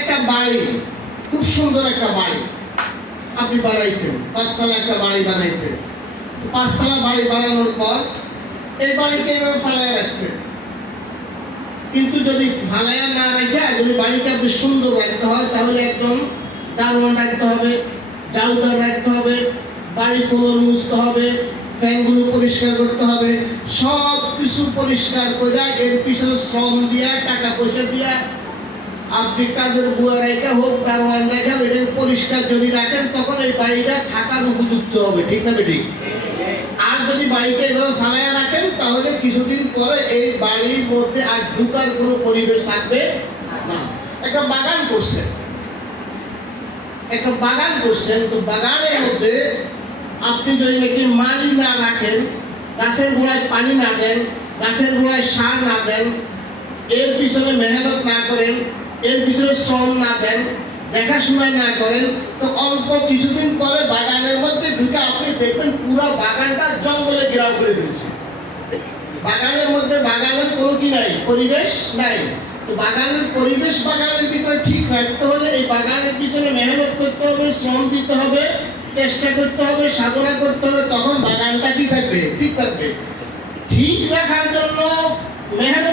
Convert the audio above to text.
একটা বাড়ি খুব সুন্দর একটা বাড়ি আপনি বানাইছেন পাঁচতলা একটা বাড়ি বানাইছেন। পাঁচতলা বাড়ি বানানোর পর এই বাড়িকে এভাবে ফালাইয়া রাখছে কিন্তু যদি ফালাইয়া না রেখে যদি বাড়িটা আপনি সুন্দর রাখতে হয়, তাহলে একদম দারোয়ান রাখতে হবে জাউদার রাখতে হবে, বাড়ি ফ্লোর মুছতে হবে, ফ্যানগুলো পরিষ্কার করতে হবে সব কিছু পরিষ্কার করে এর পিছনে শ্রম দিয়া, টাকা পয়সা দিয়া আপনি কাজের বুয়া রেখা হোক দারোয়ান রেখা এটা পরিষ্কার যদি রাখেন, তখন এই বাড়িটা থাকার উপযুক্ত হবে। ঠিক না ঠিক আর যদি বাড়িতে এভাবে ফালাইয়া রাখেন, তাহলে কিছুদিন পরে এই বাড়ির মধ্যে আর ঢুকার কোনো পরিবেশ থাকবে না। একটা বাগান করছেন। একটা বাগান করছেন, তো বাগানের মধ্যে আপনি যদি নাকি মালি না রাখেন, গাছের গোড়ায় পানি না দেন, গাছের গোড়ায় সার না দেন, এর পিছনে মেহনত না করেন এর পিছনে শ্রম না দেন, দেখাশোনা না করেন, তো অল্প কিছুদিন পরে বাগানের মধ্যে ঢুকে আপনি দেখবেন পুরো বাগানটা জঙ্গলে ঘেরাও করে ফেলছে। বাগানের মধ্যে বাগানের কোনো কি নাই? পরিবেশ নাই। তো বাগানের পরিবেশ বাগানের ভিতরে ঠিক রাখতে হলে এই বাগানের পিছনে মেহনত করতে হবে, শ্রম দিতে হবে, চেষ্টা করতে হবে, সাধনা করতে হবে, তখন বাগানটা কি থাকবে? ঠিক থাকবে। ঠিক রাখার জন্য মেহনত